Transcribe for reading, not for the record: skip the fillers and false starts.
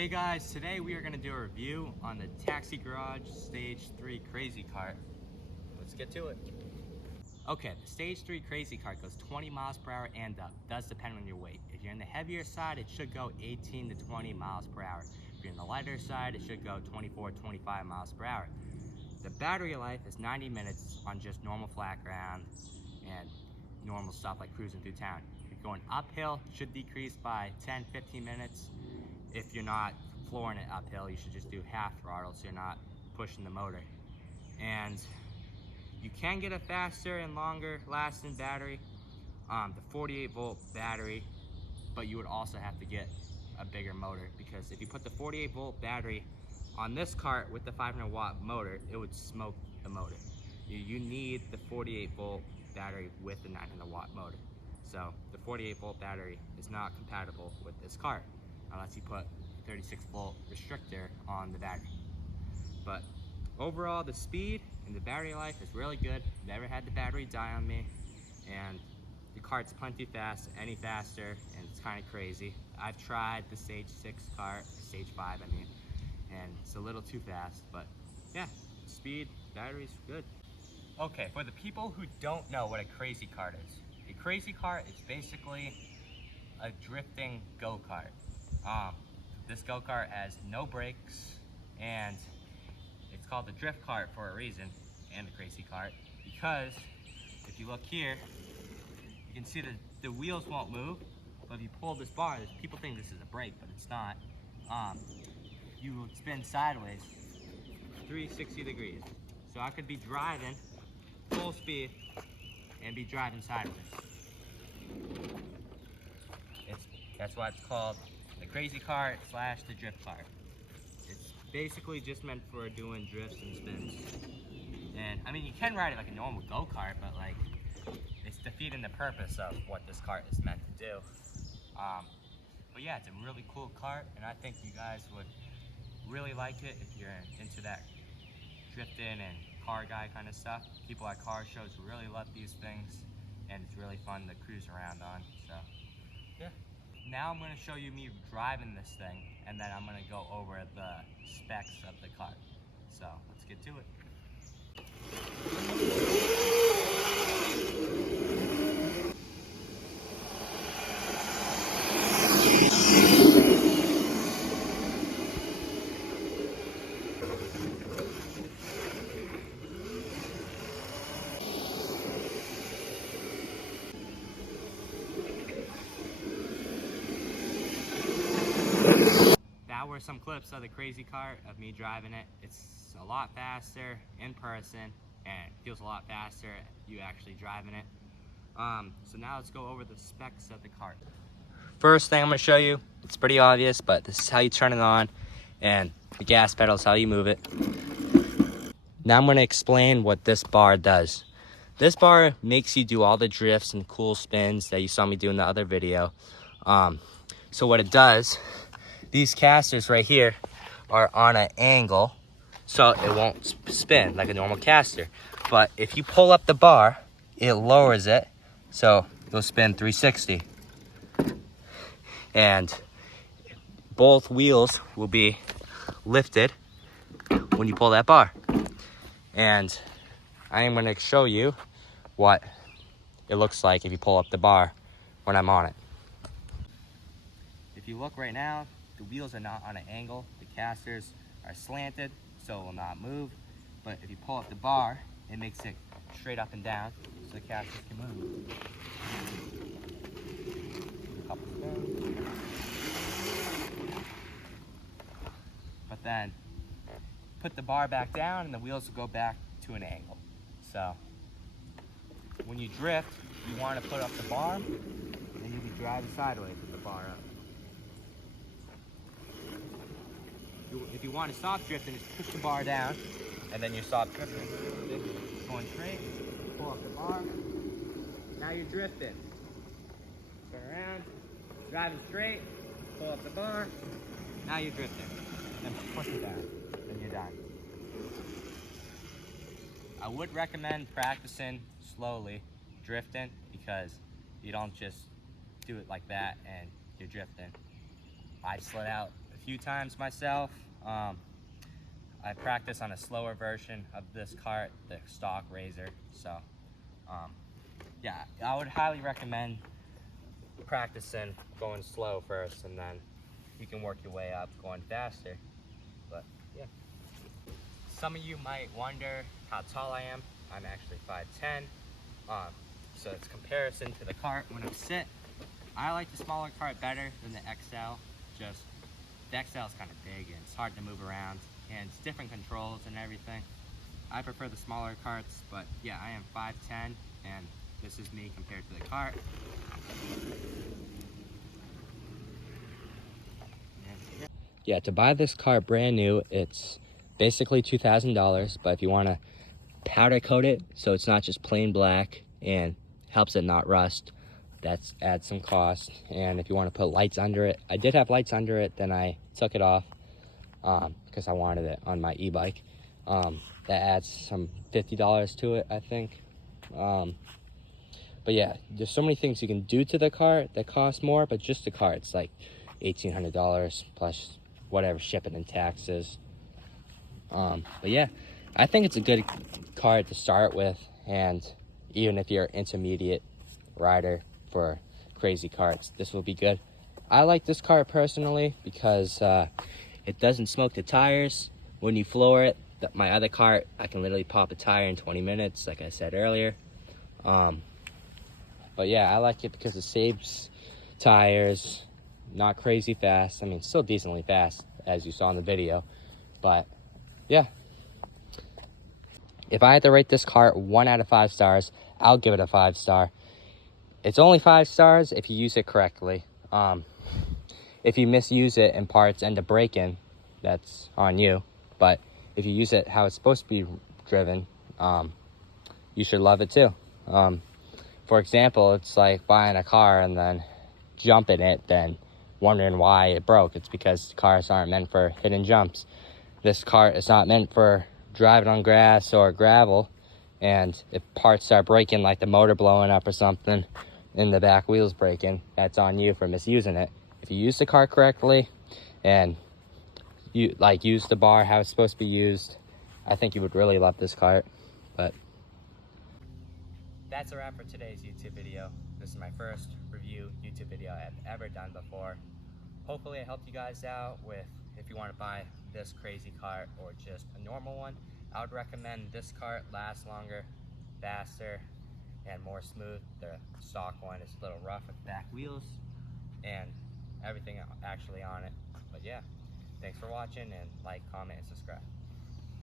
Hey guys, today we are going to do a review on the Taxi Garage Stage 3 Crazy Cart. Let's get to it. Okay, the Stage 3 Crazy Cart goes 20 miles per hour and up. Does depend on your weight. If you're in the heavier side, it should go 18 to 20 miles per hour. If you're in the lighter side, it should go 24, 25 miles per hour. The battery life is 90 minutes on just normal flat ground and normal stuff like cruising through town. If you're going uphill, it should decrease by 10, 15 minutes. If you're not flooring it uphill, you should just do half throttle so you're not pushing the motor. And you can get a faster and longer lasting battery, the 48 volt battery, but you would also have to get a bigger motor, because if you put the 48 volt battery on this cart with the 500 watt motor, it would smoke the motor. You need the 48 volt battery with the 900 watt motor. So the 48 volt battery is not compatible with this cart unless you put 36 volt restrictor on the battery. But overall, the speed and the battery life is really good. Never had the battery die on me, and the cart's plenty fast, any faster, and it's kind of crazy. I've tried the Stage 6 cart, Stage 5 I mean, and it's a little too fast, but yeah, speed, battery's good. Okay, for the people who don't know what a crazy cart is, a crazy cart is basically a drifting go-kart. This go-kart has no brakes, and it's called the drift cart for a reason, and the crazy cart, because if you look here, you can see that the wheels won't move, but if you pull this bar, people think this is a brake, but it's not. You will spin sideways 360 degrees. So I could be driving full speed and be driving sideways. That's why it's called the crazy cart / the drift cart. It's basically just meant for doing drifts and spins. And I mean, you can ride it like a normal go-kart, but like it's defeating the purpose of what this cart is meant to do. But yeah, it's a really cool cart, and I think you guys would really like it if you're into that drifting and car guy kind of stuff. People at car shows really love these things, and it's really fun to cruise around on. So yeah. Now I'm going to show you me driving this thing, and then I'm going to go over the specs of the cart. So let's get to it. That were some clips of the crazy cart of me driving it. It's a lot faster in person, and it feels a lot faster you actually driving it. So now let's go over the specs of the cart. First thing I'm going to show you, it's pretty obvious, but this is how you turn it on, and the gas pedal is how you move it. Now I'm going to explain what this bar does. This bar makes you do all the drifts and cool spins that you saw me do in the other video. So what it does, these casters right here are on an angle, so it won't spin like a normal caster. But if you pull up the bar, it lowers it, so it'll spin 360. And both wheels will be lifted when you pull that bar. And I am going to show you what it looks like if you pull up the bar when I'm on it. If you look right now, the wheels are not on an angle. The casters are slanted, so it will not move. But if you pull up the bar, it makes it straight up and down, so the casters can move. A couple spins. But then, put the bar back down, and the wheels will go back to an angle. So, when you drift, you want to put up the bar, and you'll be driving sideways with the bar up. If you want to stop drifting, just push the bar down, and then you stop drifting. Going straight, pull up the bar. Now you're drifting. Turn around, driving straight, pull up the bar. Now you're drifting. Then push it down, then you're done. I would recommend practicing slowly drifting, because you don't just do it like that and you're drifting. I slid out a a few times myself. I practice on a slower version of this cart, the stock Razor. So yeah, I would highly recommend practicing going slow first, and then you can work your way up going faster. But yeah, some of you might wonder how tall I am. I'm actually 5'10". So it's comparison to the cart when I sit. I like the smaller cart better than the XL. Just the XL is kind of big and it's hard to move around, and it's different controls and everything. I prefer the smaller carts, but yeah, I am 5'10", and this is me compared to the cart. Yeah, to buy this cart brand new, it's basically $2,000, but if you want to powder coat it so it's not just plain black and helps it not rust, that's adds some cost. And if you want to put lights under it, I did have lights under it, then I took it off because I wanted it on my e-bike. That adds some $50 to it, I think. But yeah, there's so many things you can do to the cart that cost more, but just the cart, it's like $1,800 plus whatever shipping and taxes. But yeah, I think it's a good cart to start with, and even if you're an intermediate rider for crazy carts, this will be good. I like this cart personally because it doesn't smoke the tires when you floor it. My other cart, I can literally pop a tire in 20 minutes, like I said earlier. But yeah, I like it because it saves tires, not crazy fast. I mean, still decently fast, as you saw in the video. But yeah, if I had to rate this cart 1 out of 5 stars, I'll give it a 5 star. It's only 5 stars if you use it correctly. If you misuse it and parts end up breaking, that's on you. But if you use it how it's supposed to be driven, you should love it too. For example, it's like buying a car and then jumping it, then wondering why it broke. It's because cars aren't meant for hidden jumps. This cart is not meant for driving on grass or gravel, and if parts start breaking, like the motor blowing up or something, and the back wheels breaking, that's on you for misusing it. If you use the cart correctly and you use the bar how it's supposed to be used, I think you would really love this cart. But that's a wrap for today's YouTube video. This is my first review YouTube video I've ever done before. Hopefully I helped you guys out with if you want to buy this crazy cart or just a normal one. I would recommend this cart lasts longer, faster, and more smooth. The stock one is a little rough with back wheels and everything actually on it. But yeah, thanks for watching, and like, comment, and subscribe.